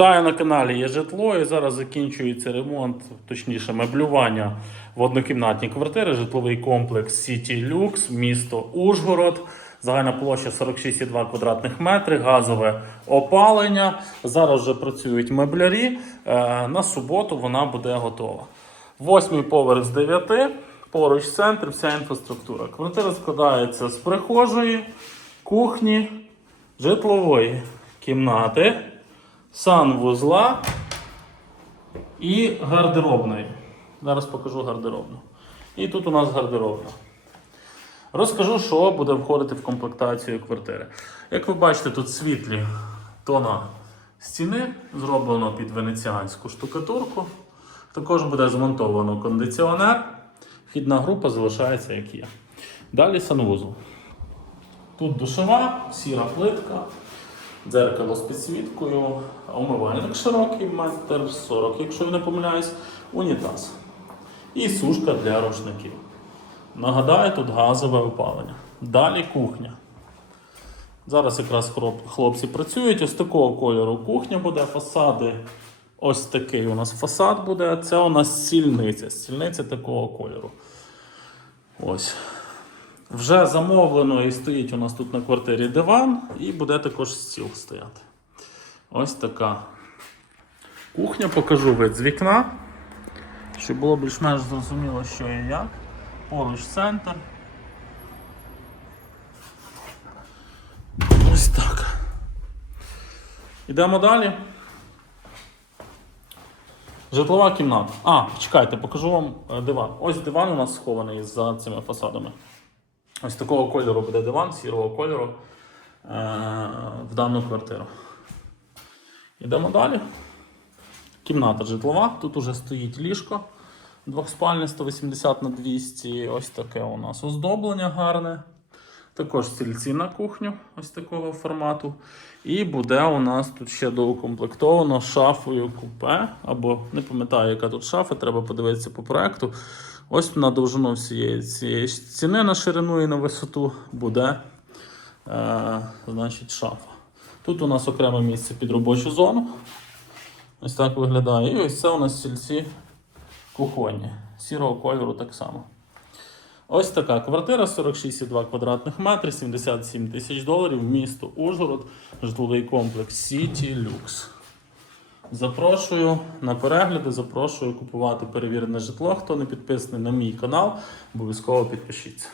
Вітаю на каналі є житло і зараз закінчується ремонт, точніше меблювання в однокімнатній квартири, житловий комплекс City Lux, місто Ужгород. Загальна площа 46,2 квадратних метри, газове опалення. Зараз вже працюють меблярі. Е, На суботу вона буде готова. Восьмий поверх з 9, поруч центр, вся інфраструктура. Квартира складається з прихожої, кухні, житлової кімнати, санвузла і гардеробної. Зараз покажу гардеробну. І тут у нас гардеробна. Розкажу, що буде входити в комплектацію квартири. Як ви бачите, тут світлі тона стіни, зроблено під венеціанську штукатурку. Також буде змонтовано кондиціонер. Вхідна група залишається як є. Далі санвузол. Тут душова, сіра плитка, дзеркало з підсвіткою, умивальник широкий, метр 40, якщо я не помиляюсь, унітаз. І сушка для рушників. Нагадаю, тут газове опалення. Далі кухня. Зараз якраз хлопці працюють. Ось такого кольору кухня буде, фасади. Ось такий у нас фасад буде. Це у нас стільниця. Стільниця такого кольору. Ось. Вже замовлено і стоїть у нас тут на квартирі диван, і буде також стіл стояти. Ось така кухня. Покажу вид з вікна, щоб було більш-менш зрозуміло, що і як. Поруч центр. Ось так. Ідемо далі. Житлова кімната. А, чекайте, покажу вам е, диван. Ось диван у нас схований за цими фасадами. Ось такого кольору буде диван, сірого кольору е- в дану квартиру. Йдемо далі. Кімната житлова. Тут уже стоїть ліжко двохспальне 180 на 200. Ось таке у нас оздоблення гарне. Також стільці на кухню, ось такого формату. І буде у нас тут ще доукомплектовано шафою купе. Або не пам'ятаю, яка тут шафа, треба подивитися по проекту. Ось на довжину всієї цієї стіни на ширину і на висоту буде е, значить, шафа. Тут у нас окреме місце під робочу зону. Ось так виглядає. І ось це у нас стільці кухонні. Сірого кольору так само. Ось така квартира 46,2 квадратних метри, 77 тисяч доларів, місто Ужгород, житловий комплекс City Lux. Запрошую на перегляди, запрошую купувати перевірене житло. Хто не підписаний на мій канал, обов'язково підпишіться.